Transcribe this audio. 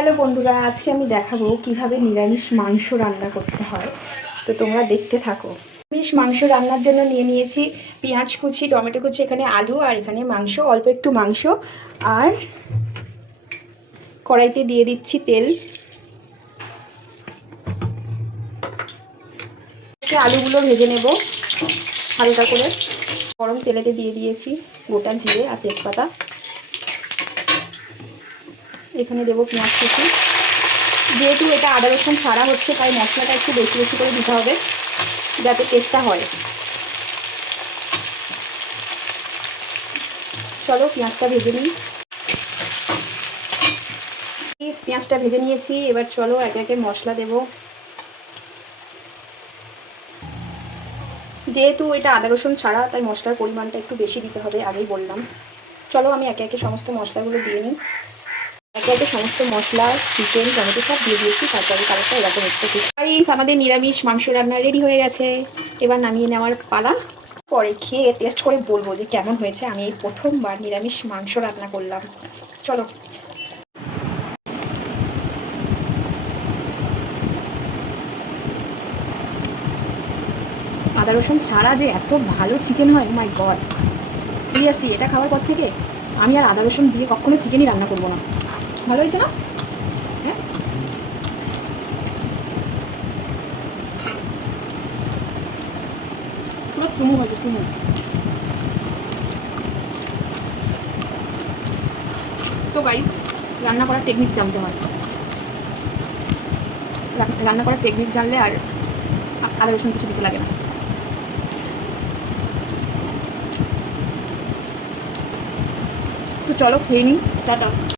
Hello বন্ধুরা, আজকে আমি দেখাবো কিভাবে নিরামিষ মাংস রান্না করতে হয়। তো তোমরা দেখতে থাকো। নিরামিষ মাংস রান্নার জন্য নিয়ে নিয়েছি পেঁয়াজ কুচি, টমেটো কুচি, এখানে আলু, আর এখানে মাংস, অল্প একটু মাংস। আর কড়াইতে দিয়ে দিচ্ছি তেল। আলুগুলো ভেজে নেব হালকা করে। গরম তেলেতে দিয়ে দিয়েছি গোটা জিরে আর তেজপাতা। এখানে দেবো পেঁয়াজ কুচি। যেহেতু এটা আদা রসুন ছাড়া হচ্ছে, তাই মশলাটা একটু বেশি বেশি করে দিতে হবে যাতে টেস্টটা হয়। চলো পেঁয়াজটা ভেজে নিই। পেঁয়াজটা ভেজে নিয়েছি, এবার চলো একে একে মশলা দেব। যেহেতু এটা আদা রসুন ছাড়া, তাই মশলার পরিমাণটা একটু বেশি দিতে হবে, আগেই বললাম। চলো আমি একে একে সমস্ত মশলাগুলো দিয়ে নিই। একে একে সমস্ত মশলা, চিকেন, টমেটো সব দিয়ে দিয়েছি। তারপরে কালারটা এরকম একটু আমাদের নিরামিষ মাংস রান্না রেডি হয়ে গেছে। এবার নামিয়ে নেওয়ার পালা। পরে খেয়ে টেস্ট করে বলবো যে কেমন হয়েছে। আমি এই প্রথমবার নিরামিষ মাংস রান্না করলাম। চলো। আদা রসুন ছাড়া যে এত ভালো চিকেন হয়, মাই গড, সিরিয়াসলি এটা খাওয়ার পর থেকে আমি আর আদা রসুন দিয়ে কখনো চিকেনই রান্না করবো না। ভালো হয়েছে না? হ্যাঁ, পুরো চুমু হয়েছে, চুমু। তো গাইস, রান্না করার টেকনিক জানতে হয়। রান্না করার টেকনিক জানলে আর আদা রসুন কিছু দিতে লাগে না। তো চলো খেয়ে নিই। টাটা।